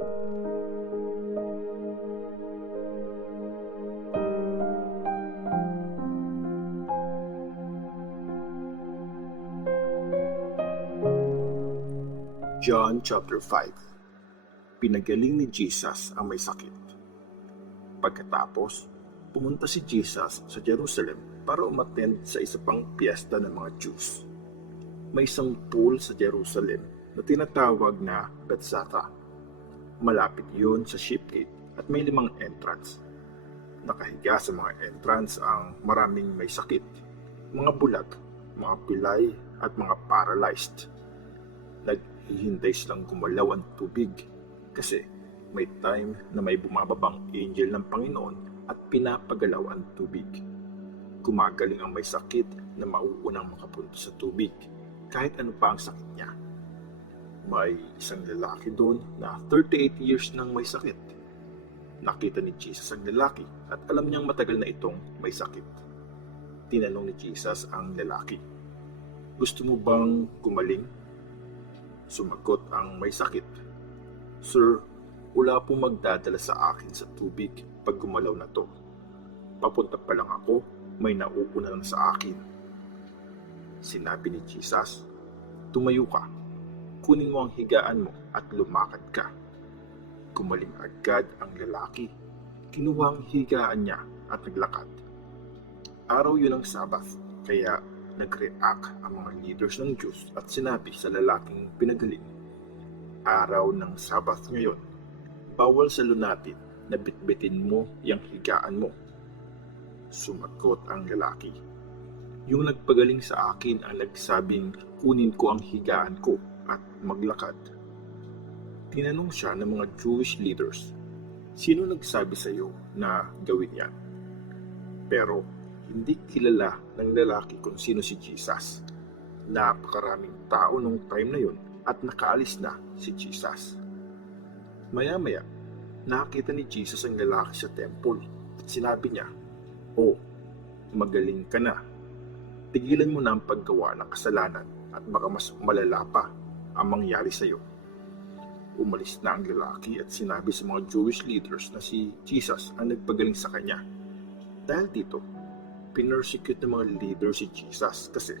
John chapter 5. Pinagaling ni Jesus ang may sakit. Pagkatapos, pumunta si Jesus sa Jerusalem para umattend sa isa pang piyesta ng mga Jews. May isang pool sa Jerusalem na tinatawag na Bethzatha. Malapit yun sa Sheep Gate at may 5 entrance. Nakahiga sa mga entrance ang maraming may sakit, mga bulag, mga pilay at mga paralyzed. Naghihintay silang gumalaw ang tubig kasi may time na may bumababang angel ng Panginoon at pinapagalaw ang tubig. Gumagaling ang may sakit na mauunang makapunta sa tubig kahit ano pa ang sakit niya. May isang lalaki doon na 38 years nang may sakit. Nakita ni Jesus ang lalaki at alam niyang matagal na itong may sakit. Tinanong ni Jesus ang lalaki, "Gusto mo bang gumaling?" Sumagot ang may sakit, "Sir, wala pong magdadala sa akin sa tubig pag gumalaw na to. Papunta pa lang ako, may nauuna lang sa akin." Sinabi ni Jesus, "Tumayo ka, kunin mo ang higaan mo at lumakad ka." Gumaling agad ang lalaki. Kinuha ang higaan niya at naglakad. Araw yun ang Sabbath, kaya nag-react ang mga leaders ng Diyos at sinabi sa lalaking pinagaling, "Araw ng Sabbath ngayon, bawal sa lunatin na bitbitin mo yung higaan mo." Sumagot ang lalaki, "Yung nagpagaling sa akin ang nagsabing kunin ko ang higaan ko at maglakad." Tinanong siya ng mga Jewish leaders, "Sino nagsabi sa iyo na gawin yan?" Pero hindi kilala ng lalaki kung sino si Jesus. Napakaraming tao nung time na yun at nakaalis na si Jesus. Maya-maya, nakita ni Jesus ang lalaki sa temple at sinabi niya, "Oh, magaling ka na. Tigilan mo na ang paggawa ng kasalanan at baka mas malala pa ang mangyari sa iyo." Umalis na ang lalaki at sinabi sa mga Jewish leaders na si Jesus ang nagpagaling sa kanya. Dahil dito, pinersecute ng mga leader si Jesus kasi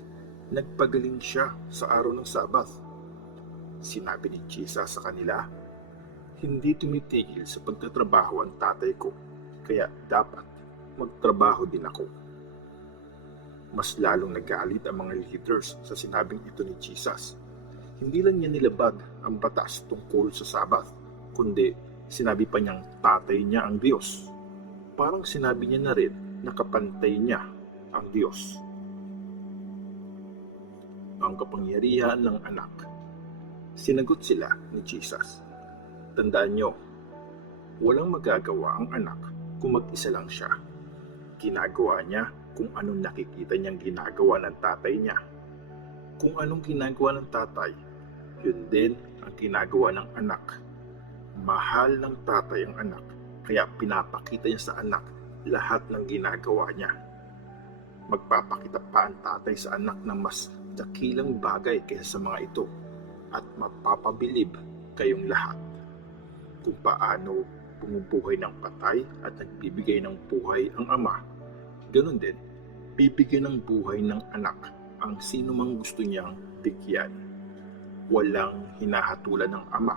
nagpagaling siya sa araw ng Sabbath. Sinabi ni Jesus sa kanila, "Hindi tumitigil sa pagtatrabaho ang tatay ko, kaya dapat magtrabaho din ako." Mas lalong nagalit ang mga leaders sa sinabing ito ni Jesus. Hindi lang niya nilabag ang batas tungkol sa Sabbath, kundi sinabi pa niyang tatay niya ang Diyos. Parang sinabi niya na rin nakapantay niya ang Diyos. Ang kapangyarihan ng anak. Sinagot sila ni Jesus, "Tandaan niyo, walang magagawa ang anak kung mag-isa lang siya. Ginagawa niya kung anong nakikita niyang ginagawa ng tatay niya. Kung anong ginagawa ng tatay, yun din ang ginagawa ng anak. Mahal ng tatay ang anak, kaya pinapakita niya sa anak lahat ng ginagawa niya. Magpapakita pa ang tatay sa anak ng mas dakilang bagay kaysa sa mga ito at mapapabilib kayong lahat. Kung paano bumubuhay ng patay at nagbibigay ng buhay ang ama, ganoon din, bibigyan ng buhay ng anak ang sino mang gusto niyang bigyan. Walang hinahatulan ng ama,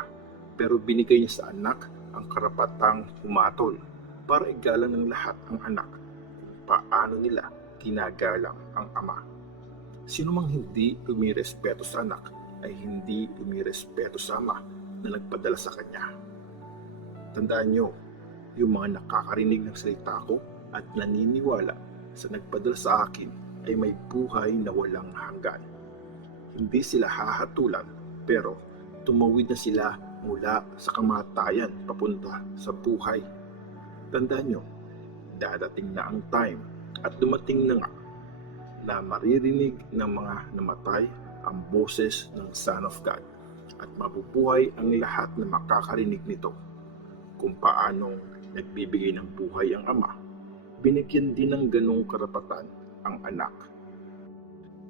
pero binigay niya sa anak ang karapatang humatol para igalang ng lahat ang anak kung paano nila ginagalang ang ama. Sino mang hindi umirespeto sa anak ay hindi umirespeto sa ama na nagpadala sa kanya. Tandaan niyo, yung mga nakakarinig ng salita ko at naniniwala sa nagpadala sa akin ay may buhay na walang hanggan. Hindi sila hahatulan, pero tumawid na sila mula sa kamatayan papunta sa buhay. Tandaan nyo, dadating na ang time at dumating na nga na maririnig ng mga namatay ang boses ng Son of God at mabubuhay ang lahat na makakarinig nito. Kung paanong nagbibigay ng buhay ang ama, binigyan din ng ganong karapatan ang anak.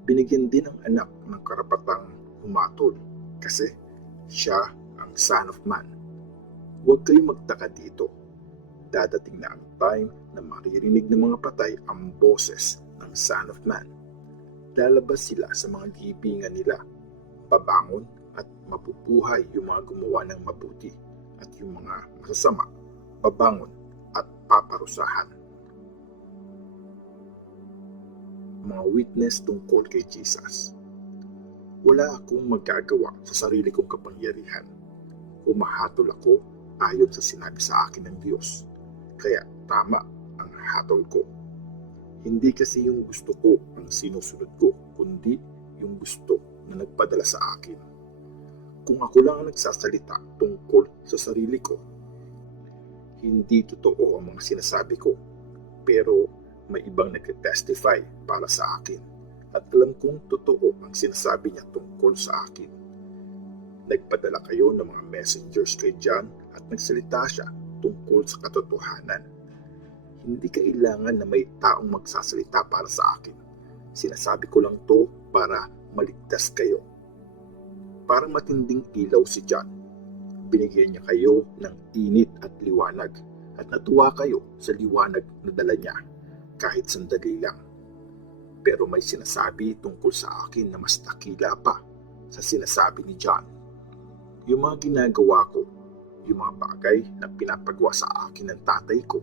Binigyan din ang anak ng karapatang humatol kasi siya ang Son of Man. Huwag kayong magtaka dito. Dadating na ang time na maririnig ng mga patay ang boses ng Son of Man. Lalabas sila sa mga libingan nila, babangon at mabubuhay yung mga gumawa ng mabuti, at yung mga masasama, babangon at paparusahan. Mga witness tungkol kay Jesus. Wala akong magagawa sa sarili kong kapangyarihan. Humahatol ako ayon sa sinabi sa akin ng Diyos. Kaya tama ang hatol ko. Hindi kasi yung gusto ko ang sinusunod ko, kundi yung gusto na nagpadala sa akin. Kung ako lang ang nagsasalita tungkol sa sarili ko, hindi totoo ang mga sinasabi ko. Pero may ibang nag-testify para sa akin. At alam kong totoo ang sinasabi niya tungkol sa akin. Nagpadala kayo ng mga messengers kay John at nagsalita siya tungkol sa katotohanan. Hindi kailangan na may taong magsasalita para sa akin. Sinasabi ko lang to para maligtas kayo. Parang matinding ilaw si John. Binigyan niya kayo ng init at liwanag at natuwa kayo sa liwanag na dala niya kahit sandali lang. Pero may sinasabi tungkol sa akin na mas dakila pa sa sinasabi ni John. Yung mga ginagawa ko, yung mga bagay na pinapagawa sa akin ng tatay ko,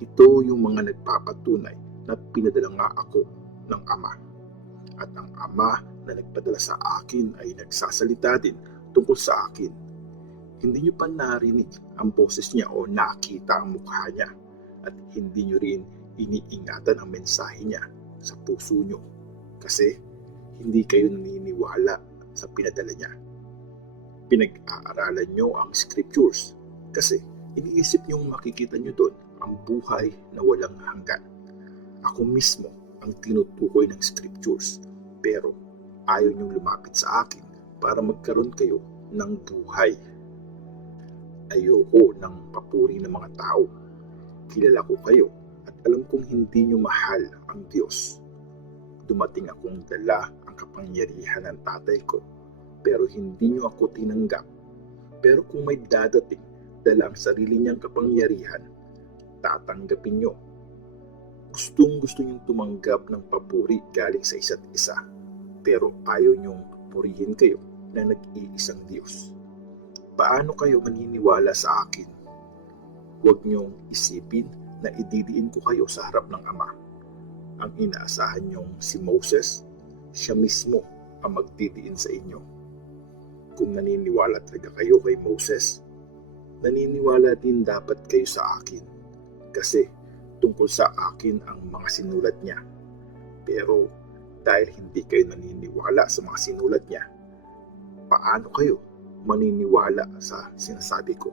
ito yung mga nagpapatunay na pinadala nga ako ng Ama. At ang Ama na nagpadala sa akin ay nagsasalita din tungkol sa akin. Hindi nyo pa narinig ang boses niya o nakita ang mukha niya, at hindi nyo rin iniingatan ang mensahe niya sa puso nyo kasi hindi kayo naniniwala sa pinadala niya. Pinag-aaralan nyo ang scriptures kasi iniisip nyong makikita nyo doon ang buhay na walang hanggan. Ako mismo ang tinutukoy ng scriptures, pero ayaw nyong lumapit sa akin para magkaroon kayo ng buhay. Ayoko ng papuri ng mga tao. Kilala ko kayo at alam kong hindi nyo mahal ang Diyos. Dumating akong dala ang kapangyarihan ng tatay ko, pero hindi nyo ako tinanggap. Pero kung may dadating dala ang sarili niyang kapangyarihan, tatanggapin nyo. Gustong-gusto nyong tumanggap ng papuri galing sa isa't isa, pero ayaw nyong purihin kayo na nag-iisang Diyos. Paano kayo maniniwala sa akin? Huwag nyong isipin na ididiin ko kayo sa harap ng Ama. Ang inaasahan nyong si Moses, siya mismo ang magdidiin sa inyo. Kung naniniwala talaga kayo kay Moses, naniniwala din dapat kayo sa akin. Kasi tungkol sa akin ang mga sinulat niya. Pero dahil hindi kayo naniniwala sa mga sinulat niya, paano kayo maniniwala sa sinasabi ko?